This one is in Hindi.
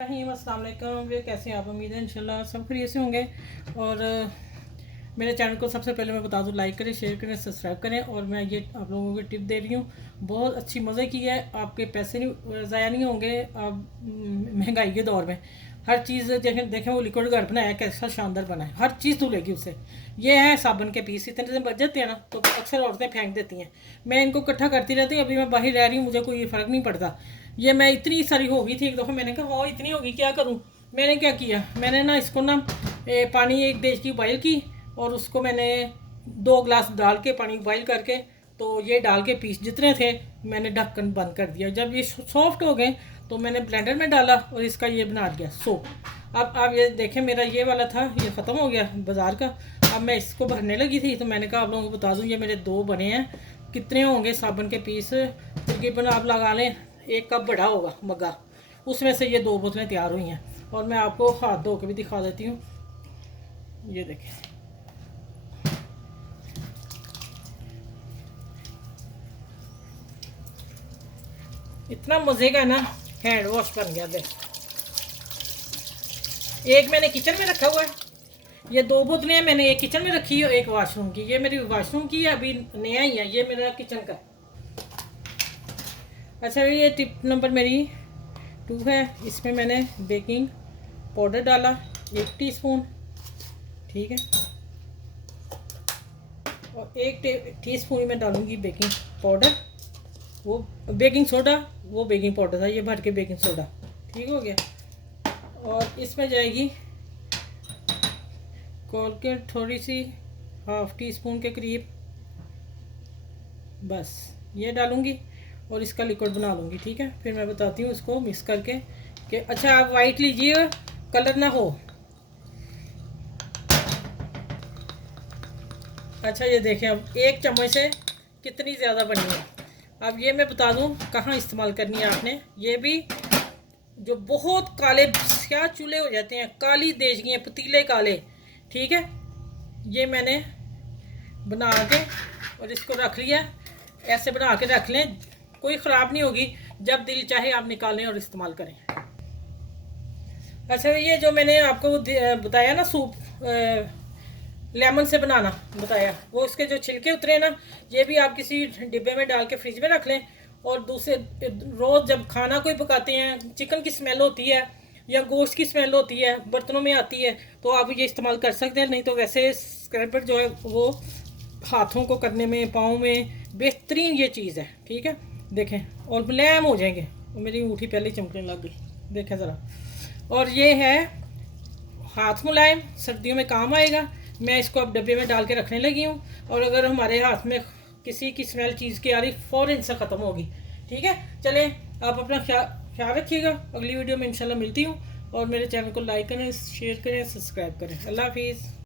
अस्सलाम वालेकुम। वे कैसे हैं आप? उम्मीद है इंशाल्लाह सब खैरियत से होंगे। और मेरे चैनल को सबसे पहले मैं बता दूं, लाइक करें, शेयर करें, सब्सक्राइब करें। और मैं ये आप लोगों को टिप दे रही हूँ, बहुत अच्छी मज़े की है। आपके पैसे नहीं ज़ाया नहीं होंगे। आप महंगाई के दौर में हर चीज़ देखें देखें वो लिक्विड घर बनाया कैसा शानदार बना है, हर चीज़ धुलेगी उससे। ये है साबुन के पीस, इतने से बच जाते हैं ना, तो अक्सर औरतें फेंक देती हैं। मैं इनको इकट्ठा करती रहती हूँ। अभी मैं बाहर रह रही हूँ, मुझे कोई फ़र्क नहीं पड़ता। ये मैं इतनी सारी हो गई थी एक दफ़ा, मैंने कहा हाँ इतनी होगी क्या करूँ। मैंने क्या किया, मैंने ना इसको ना पानी एक देश की बॉयल की, और उसको मैंने 2 गिलास डाल के पानी बॉयल करके, तो ये डाल के पीस जितने थे मैंने ढक्कन बंद कर दिया। जब ये सॉफ्ट हो गए तो मैंने ब्लेंडर में डाला और इसका ये बना दिया सोप। अब आप ये देखें, मेरा ये वाला था ये ख़त्म हो गया बाज़ार का। अब मैं इसको भरने लगी थी, तो मैंने कहा आप लोगों को बता दूं, ये मेरे 2 बने हैं। कितने होंगे साबुन के पीस? तकरीबन आप लगा लें 1 कप बड़ा होगा मग्गा, उसमें से ये 2 बोतलें तैयार हुई हैं। और मैं आपको हाथ धो के भी दिखा देती हूँ। ये देखें, इतना मज़े का ना हैंड वॉश बन गया। देख, एक मैंने किचन में रखा हुआ है, ये 2 बोतलें मैंने एक किचन में रखी है, एक वाशरूम की। ये मेरी वाशरूम की है, अभी नया ही है। ये मेरा किचन का। अच्छा, ये टिप नंबर मेरी 2 है। इसमें मैंने बेकिंग पाउडर डाला 1 टीस्पून, ठीक है। और 1 टीस्पून में डालूंगी बेकिंग पाउडर, वो बेकिंग सोडा, वो बेकिंग पाउडर था, ये भर के बेकिंग सोडा, ठीक हो गया। और इसमें जाएगी कोलगेट थोड़ी सी, ½ टीस्पून के करीब, बस ये डालूंगी और इसका लिक्विड बना लूँगी, ठीक है। फिर मैं बताती हूँ इसको मिक्स करके कि अच्छा आप वाइट लीजिएगा, कलर ना हो। अच्छा, ये देखें, अब 1 चम्मच से कितनी ज़्यादा बनी है। अब ये मैं बता दूँ कहाँ इस्तेमाल करनी है आपने। ये भी जो बहुत काले स्याह चूल्हे हो जाते हैं, काली देजगियाँ, पतीले काले, ठीक है। ये मैंने बना के और इसको रख लिया। ऐसे बना के रख लें, कोई ख़राब नहीं होगी। जब दिल चाहे आप निकालें और इस्तेमाल करें। अच्छा, ये जो मैंने आपको बताया ना सूप, लेमन से बनाना बताया, वो इसके जो छिलके उतरे ना, ये भी आप किसी डिब्बे में डाल के फ्रिज में रख लें। और दूसरे रोज़ जब खाना कोई पकाते हैं, चिकन की स्मेल होती है या गोश्त की स्मेल होती है, बर्तनों में आती है, तो आप ये इस्तेमाल कर सकते हैं। नहीं तो वैसे स्क्रबर जो है वो हाथों को करने में, पाँव में बेहतरीन ये चीज़ है, ठीक है। देखें, और मुलायम हो जाएंगे। मेरी अंगूठी पहले चमकने लग गई, देखें ज़रा। और ये है हाथ मुलायम, सर्दियों में काम आएगा। मैं इसको अब डब्बे में डाल के रखने लगी हूँ। और अगर हमारे हाथ में किसी की स्मेल चीज़ की आ रही, फ़ौरन से ख़त्म होगी, ठीक है। चलें, आप अपना ख्याल रखिएगा। अगली वीडियो में इंशाल्लाह मिलती हूँ। और मेरे चैनल को लाइक करें, शेयर करें, सब्सक्राइब करें। अल्लाह हाफिज़।